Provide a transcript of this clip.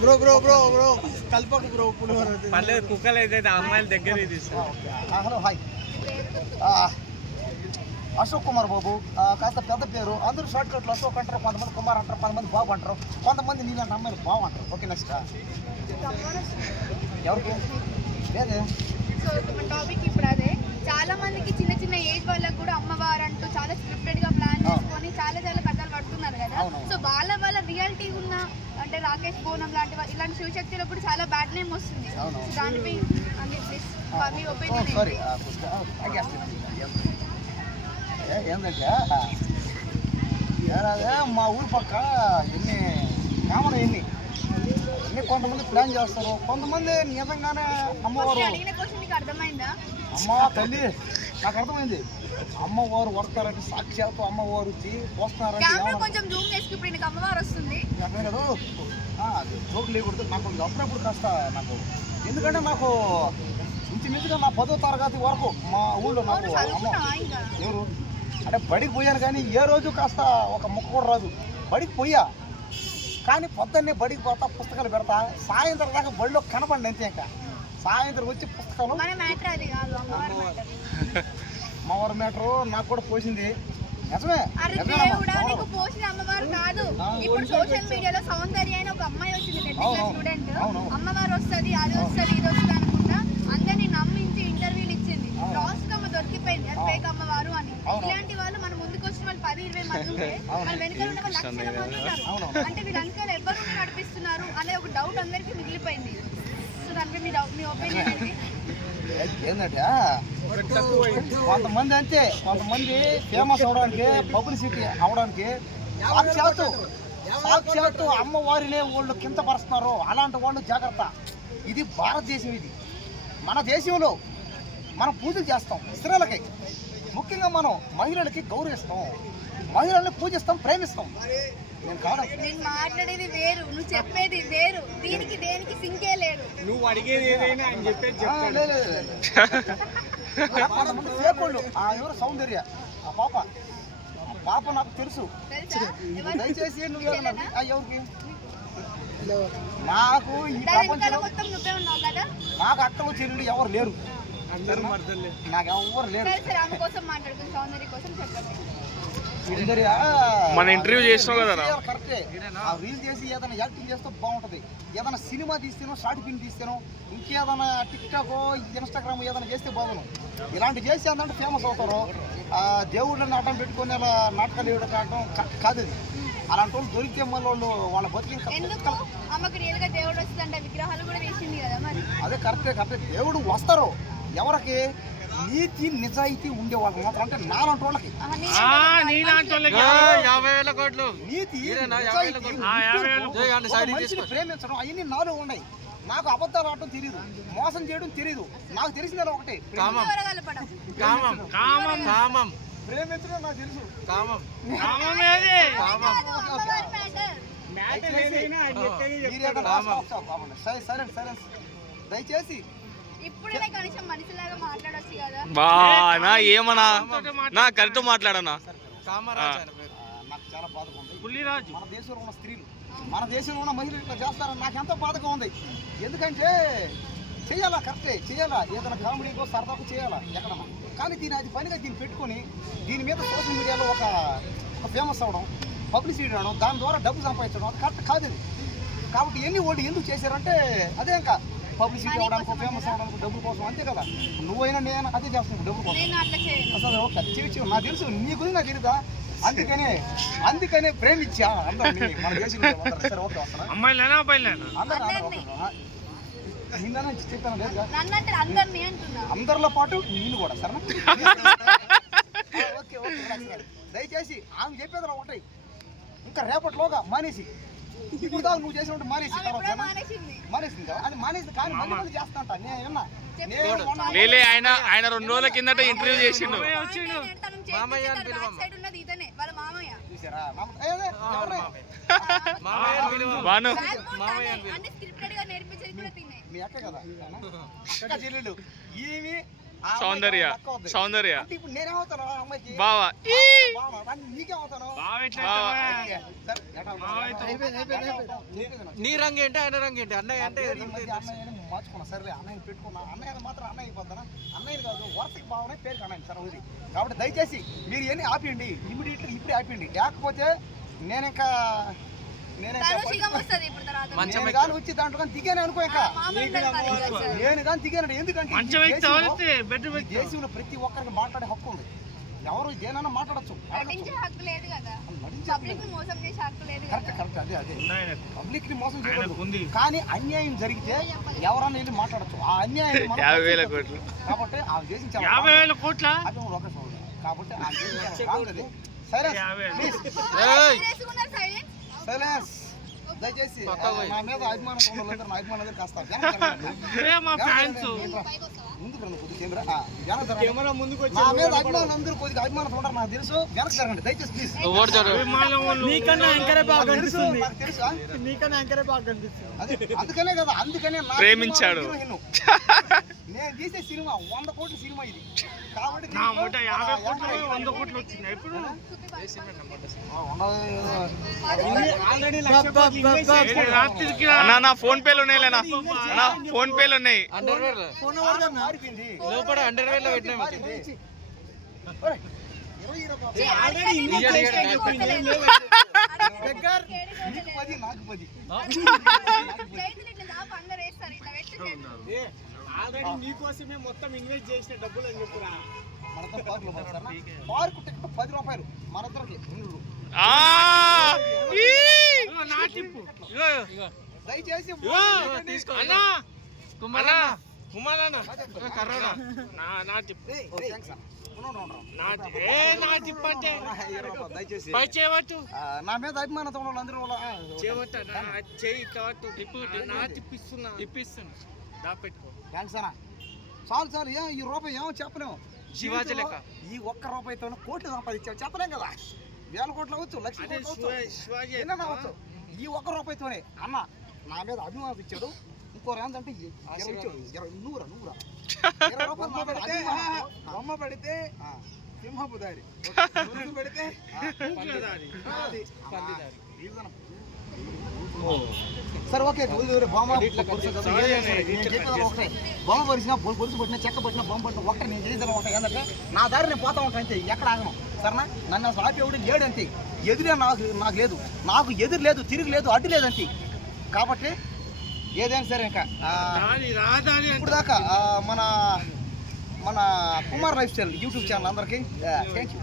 Bro bro bro bro. కల్పకు bro పులిహోర పర్లేదు కుక్కలు అయితే అమ్మాయిల దగ్గర హలో హాయ్. అశోక్ కుమార్ బాబు. ఆ, కాస్త పెద్ద పేరు. అందరూ షార్ట్ కట్లు అశోక్ అంటారు కొంతమంది కుమార్ అంటారు కొంతమంది బాబు అంటారు. కొంతమంది నీలాంటి అమ్మాయిలు బాబు అంటారు. ఓకే నెక్స్ట్ ఎవరికి లేదే సో మన టాపిక్ ఇప్పుడు అదే. చాలా మందికి చిన్న చిన్న ఏజ్ వాళ్ళకి కూడా అమ్మవారు అంటూ చాలా స్క్రిప్టెడ్గా ప్లాన్ చేసుకొని చాలా చాలా కథలు పడుతున్నారు కదా. సో వాళ్ళ వాళ్ళ రియాలిటీ ఉన్న అంటే రాకేష్ పూనం లాంటి ఇలాంటి శివశక్తులకు కూడా చాలా బ్యాడ్ నేమ్ వస్తుంది. దానిపై అంటే ప్లీజ్ మీ ఒపీనియన్ సారీ ఏంటంటే ఏరాదే మా ఊరు పక్క ఎన్ని కామన్ ఎన్ని? ఎన్ని కొంతమంది ప్లాన్ చేస్తారు? కొంతమంది నిజంగానే అమ్మవారు. అమ్మ తల్లి నాకు అర్థమైంది. అమ్మవారు వడతారంటే సాక్షాత్తు అమ్మవారు వచ్చి కెమెరా ఏమన్నా- కొంచెం జూమ్ చేసుకు ఇప్పుడు నీకు అమ్మవారు వస్తుంది. అర్థం కదా? జోక్ లేకూడదు. నాకు అప్పుడప్పుడు కాస్త నాకు ఎందుకంటే నాకు ఇంచుమించుగా నా పదో తరగతి వరకు మా ఊళ్ళో అవును నాకు అమ్మ చదువుకున్నావా ఇంకా? ఎవరు? అంటే బడికి పోయాను కానీ ఏ రోజు కాస్త ఒక ముక్క కూడా రాదు. బడికి పోయా. కానీ పొద్దున్నే బడికి పోతా పుస్తకాలు పెడతా. సాయంత్రం దాకా బడిలో కనపండి అంతే ఇంకా. సాయంత్రం వచ్చి పుస్తకాలు మన మ్యాటర్ అది కాదు అమ్మవారి. మ్యాటర్. మా మీటరు నాకు కూడా పోసింది నిజమే అరే. దేవుడా. నీకు పోసిన అమ్మవారు కాదు ఇప్పుడు సోషల్ మీడియాలో సౌందర్య అని ఒక అమ్మాయి వచ్చింది టెన్త్ క్లాస్ అవును, స్టూడెంట్. అమ్మవారు వస్తుంది అది వస్తుంది ఇది వస్తుంది అనుకుంటా అందరినీ నమ్మించి ఇంటర్వ్యూలు ఇచ్చింది. లాస్ట్ అమ్మ దొరికిపోయింది అది అవును. ఫేక్ అమ్మవారు అని. ఇలాంటి వాళ్ళు మన ముందుకు వచ్చిన వాళ్ళు పది ఇరవై మంది ఉంటే అవును. మన వెనకాల ఉన్న వాళ్ళు లక్షల మంది ఉన్నారు అవును. అంటే ఎవరు నడిపిస్తున్నారు అనే ఒక డౌట్ అందరికీ మిగిలిపోయింది సో దానిపై మీ డౌట్ మీ ఒపీనియన్ ఏంటి ఏంటంటే కొంతమంది అంతే కొంతమంది ఫేమస్ అవడానికి పబ్లిసిటీ అవడానికి సాక్షాత్తు సాక్షాత్తు అమ్మవారినే వాళ్ళు కింద పరుస్తున్నారు. అలాంటి వాళ్ళు జాగ్రత్త. ఇది భారతదేశం ఇది. మన దేశంలో మనం పూజలు చేస్తాం స్త్రీలకి. ముఖ్యంగా మనం మహిళలకి గౌరవిస్తాం. మహిళల్ని పూజిస్తాం ప్రేమిస్తాం. నేను కాదు నేను మాట్లాడేది వేరు. నువ్వు చెప్పేది వేరు. దీనికి దేనికి సింకే నువ్వు అడిగేది ఏదైనా ఆయన చెప్పేది చెప్తాడు. వాళ్ళు. ఆ ఎవరు సౌందర్య? ఆ పాప. ఆ పాప నాకు తెలుసు? దయచేసి నువ్వు ఎవరికి? నాకు ఈ ప్రపంచంలో నాకు అక్కలు చెల్లెలు ఎవరు లేరు. నాకు ఎవరు లేరు. మన interview చేసినావు కరెక్టే ఆ రీల్ చేసి ఏదైనా యాక్టింగ్ చేస్తే బాగుంటది. ఏదైనా సినిమా తీస్తేనో షార్ట్ ఫిల్మ్ తీస్తేనో ఇంకేదైనా టిక్ టాక్ ఇన్స్టాగ్రామ్ ఏదైనా చేస్తే బాగును ఇలాంటి చేసి ఏంటంటే ఫేమస్ అవుతారు. ఆ దేవుళ్ళని అడ్డం పెట్టుకొని అలా నాటకాలు వేయడం కావడం కాదు ఇది. అలాంటి వాళ్ళు దొరికితే మళ్ళీ వాళ్ళు వాళ్ళ బతికి అమ్మకి దేవుడు వస్తుందంటే విగ్రహాలు కూడా వేసింది కదా మరి. అదే కరెక్టే కరెక్టే. దేవుడు వస్తారు. ఎవరికి? నీతి నిజాయితీ ఉండే వాళ్ళకి మాత్రం అంటే నాలాంటి వాళ్ళకి. ఆహా, నీ నీలాంటి వాళ్ళకి యాభై వేల కోట్లు. నీతి నిజాయితీ, మనిషిని ప్రేమించడం అవన్నీ నాలో ఉన్నాయి. నాకు అబద్ధాలు ఆడటం తెలియదు మోసం చేయడం తెలియదు నాకు తెలిసింది ఒకటే కామం. వరగలపడం కామం. కామం. కామం. ప్రేమించడం నాకు తెలుసు. కామం. కామమేది కామం. కాదు, అమ్మవారి మ్యాటర్ మ్యాటర్ ఏదైనా ఆయన చెప్పేది మీరు చెప్తాడు. ఏదైనా stop, stop, ఆపండి. సై- సైలెంట్ సైలెన్స్ దయచేసి నా ఏమన్నా? నా కరెక్ట్ మాట్లాడనా? కామరాజ్ ఆయన పేరు. ఆ, నాకు చాలా బాధగా ఉంది పుల్లిరాజు మన దేశంలో ఉన్న స్త్రీలు మన దేశంలో ఉన్న మహిళలు ఇట్లా చేస్తారని నాకు ఎంతో బాధగా ఉంది. ఎందుకంటే చేయాలా కరెక్టే చేయాలా. ఏదైనా కామెడీకో సరదాకు చేయాలా ఎక్కడన్నా. కానీ దీని అది పనిగా దీన్ని పెట్టుకొని దీని మీద సోషల్ మీడియాలో ఒక ఒక ఫేమస్ అవ్వడం పబ్లిసిటీ అవడం దాని ద్వారా డబ్బు సంపాదించడం అది కరెక్ట్ కాదు కాబట్టి ఎన్ని ఓడి ఎందుకు చేశారంటే అదే ఇంకా పబ్లిసిటీ అవ్వడానికి ఫేమస్ అవ్వడానికి డబ్బు కోసం అంతే కదా? నువ్వైనా నేను అదే చేస్తున్నాను డబ్బు కోసం. అసలు చివి నాకు తెలుసు నీ గురించి నాకు తెలుసా అందుకనే అందుకనే ప్రేమించా అందరినీ మన. సరే ఓకే వస్తానా అమ్మాయిలేనా అబ్బాయిలేనా. నిన్న చెప్పాను లేదు? అందరిలో పాటు నేను కూడా సరేనా? ఆ, ఓకే ఓకే. దయచేసి ఆమె చెప్పేది ఒకటి. ఇంకా రేపటిలోగా మానేసి. ఇప్పుడు దాకా నువ్వు చేసినట్టు మానేసి మానేసింది. అది మానేసి కానీ మళ్ళీ మళ్ళీ చేస్తా అంట నేను విన్నా లేలే ఆయన ఆయన రెండు రోజుల కిందట ఇంటర్వ్యూ చేసిండు. మామయ్య అని పిలవమ్మ. సైడ్ ఉన్నది ఇతనే వాళ్ళ మామయ్య. చూసారా? మామ- ఏ, ఏ, ఎవరిని? మామయ్య. అని పిలువ. బాను. Backbone తనే. అంటే స్క్రిప్టెడ్గా నేర్పించేది కూడా తినే. మీ అక్క కదా? అక్క చెల్లెలు ఈమె ఆ అమ్మాయికి సౌందర్య అవుద్ది. సౌందర్య. ఆ అమ్మాయికి బావా. సరే. అయిపోయింది. నీ రంగు ఏంటి ఆయన రంగు ఏంటి? అన్నయ్య అంటే మార్చుకున్నా. సరేలే అన్నయ్యని పెట్టుకున్నా. అన్నయ్య మాత్రం అన్నయ్య అయిపోతానా అన్నయ్య కాదు వరుసకి బావనే పేరు అన్నయ్య సార్ ఇది కాబట్టి దయచేసి మీరు ఇవన్నీ ఆపేయండి. ఇమీడియట్లీ ఇప్పుడే ఆపేయండి. లేకపోతే నేను ఇంకా నేను కానీ వచ్చి దాంట్లో కానీ దిగాను అనుకో ఇంకా. సార్. నేను కానీ దిగాను ఎందుకంటే దేశంలో- ప్రతి ఒక్కరికి మాట్లాడే హక్కు ఉంది. ఎవరు దేనైనా మాట్లాడచ్చు. పబ్లిక్ని మోసం చేయకూడదు. కానీ అన్యాయం జరిగితే ఎవరన్నా వెళ్ళి మాట్లాడచ్చు. ఆ అన్యాయం కాబట్టి రొక్క చూడదు. కాబట్టి చాలా సైలెన్స్. దయచేసి. నా మీద అభిమానం నా దగ్గర కాస్త మా ముందుకు రండి కొద్దిగా కేంద్ర. నా మీద అందరూ కొద్దిగా అభిమానం నాకు తెలుసు. వెనక్కి జరగండి దయచేసి ప్లీజ్ విమానం వాళ్ళు నీకన్నా యాంకరే బాగా తెలుసు కనిపిస్తుంది నాకు తెలుసు ఆ? నీకన్నా యాంకరే బాగా కనిపిస్తుంది. అదే అందుకనే కదా అందుకనే నా ప్రేమించాడు. నేను తీసే సినిమా వంద కోట్ల సినిమా ఇది. కాబట్టి యాభై కోట్లు వంద కోట్లు వచ్చినాయి ఇప్పుడు నా ఫోన్ పేలు ఉన్నాయి నా ఫోన్ పేలు ఉన్నాయి. లోపల అండర్ వేర్లో ఆల్రెడీ నీకోసమే మొత్తం ఇన్వెస్ట్ చేసిన డబ్బులు అని చెప్పురా మనతో పార్కు టికెట్ పది రూపాయలు మన ఇద్దరికి నిన్ను. ఆ ఈ ఇగో నా టిప్పు ఇగో ఇగో దయచేసి తీసుకో. అన్నా. కుమారన్న. కుమారన్న. కర్రోనా నా నా. నా అంటే? చేయవచ్చు మీద అభిమానంతో చేయవచ్చా నా చేయి కాబట్టి టిప్పు నా టిప్పు. ఇస్తున్నా టిప్పు ఇస్తున్నా. దాపెట్టుకో. థ్యాంక్స్ అన్న. చాలు చాలు. ఏ ఈ రూపాయి ఏమో చెప్పలేము. శివాజీ లెక్క. ఈ ఒక్క రూపాయితో కోట్లు సంపాదించావు. చెప్పలేం కదా. వేల కోట్లు అవ్వచ్చు లక్ష కోట్లు శివాజీ అవ్వచ్చు. ఈ ఒక్క రూపాయితోనే. అన్న నా మీద అభిమానం ఇచ్చాడు ఇంకో ఇరవై ఇచ్చాడు ఇరవై నూరా నూరా? ఇరవై రూపాయలు బొమ్మ పడితే సింహపు దారి పెడితే పందిదారి. పందిదారి. సరే ఓకే ఒకటే. బొమ్మ పరిచిన పొరుసు పట్టిన చెక్క పట్టిన బొమ్మ పట్టిన ఒకటే నేను చేసేది ఒకటే. ఏంటంటే నా దారి నేను పోతా ఉంటాను అంతే ఎక్కడ ఆగను. సరేనా? నన్ను అసలు ఆపేవాడు లేడు అంతే. ఎదురే నాకు నాకు లేదు. నాకు ఎదురు లేదు తిరిగి లేదు అడ్డు లేదు అంతే. కాబట్టి ఏదైనా సరే ఇంకా ఇప్పుడు దాకా మన మన Kumar life style YouTube channel అందరికీ థ్యాంక్ యూ